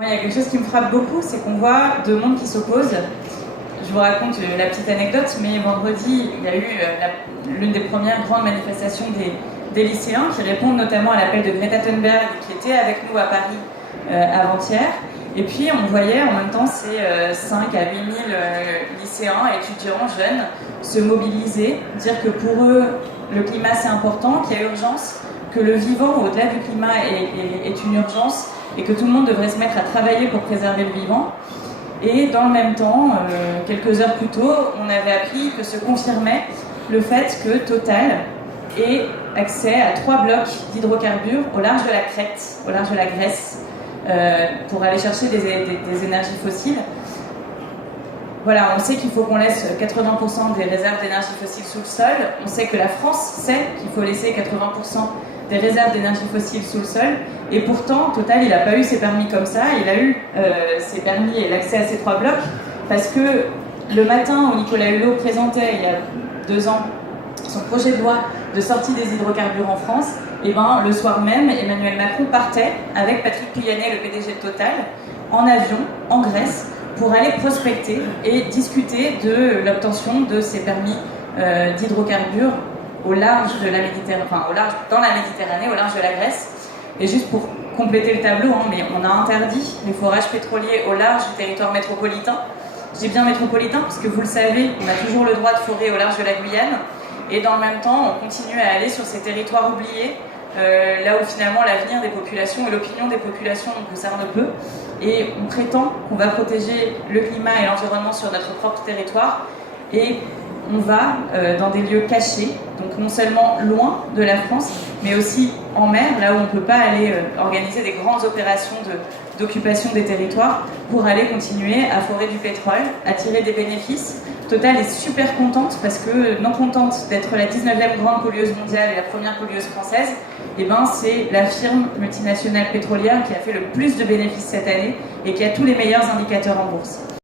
Il y a quelque chose qui me frappe beaucoup, c'est qu'on voit deux mondes qui s'opposent. Je vous raconte la petite anecdote, mais vendredi, il y a eu l'une des premières grandes manifestations des lycéens qui répondent notamment à l'appel de Greta Thunberg, qui était avec nous à Paris avant-hier. Et puis on voyait en même temps ces 5 à 8 000 lycéens, étudiants, jeunes, se mobiliser, dire que pour eux, le climat c'est important, qu'il y a urgence, que le vivant au-delà du climat est une urgence et que tout le monde devrait se mettre à travailler pour préserver le vivant. Et dans le même temps, quelques heures plus tôt, on avait appris que se confirmait le fait que Total ait accès à 3 blocs d'hydrocarbures au large de la Crète, au large de la Grèce, pour aller chercher des énergies fossiles. Voilà, on sait qu'il faut qu'on laisse 80% des réserves d'énergie fossile sous le sol. On sait que la France sait qu'il faut laisser 80% des réserves d'énergie fossile sous le sol. Et pourtant, Total, il n'a pas eu ses permis comme ça. Il a eu ses permis et l'accès à ces 3 blocs parce que le matin où Nicolas Hulot présentait, il y a 2 ans, son projet de loi de sortie des hydrocarbures en France, et ben, le soir même, Emmanuel Macron partait avec Patrick Pouyanné, le PDG de Total, en avion, en Grèce, pour aller prospecter et discuter de l'obtention de ces permis d'hydrocarbures au large de la Méditerranée, enfin dans la Méditerranée, au large de la Grèce. Et juste pour compléter le tableau, mais on a interdit les forages pétroliers au large du territoire métropolitain. Je dis bien métropolitain parce que vous le savez, on a toujours le droit de forer au large de la Guyane. Et dans le même temps, on continue à aller sur ces territoires oubliés, là où finalement l'avenir des populations et l'opinion des populations nous concerne peu. Et on prétend qu'on va protéger le climat et l'environnement sur notre propre territoire. Et on va dans des lieux cachés, donc non seulement loin de la France, mais aussi en mer, là où on ne peut pas aller organiser des grandes opérations d'occupation des territoires pour aller continuer à forer du pétrole, à tirer des bénéfices. Total est super contente parce que, non contente d'être la 19e grande pollueuse mondiale et la première pollueuse française, eh ben, c'est la firme multinationale pétrolière qui a fait le plus de bénéfices cette année et qui a tous les meilleurs indicateurs en bourse.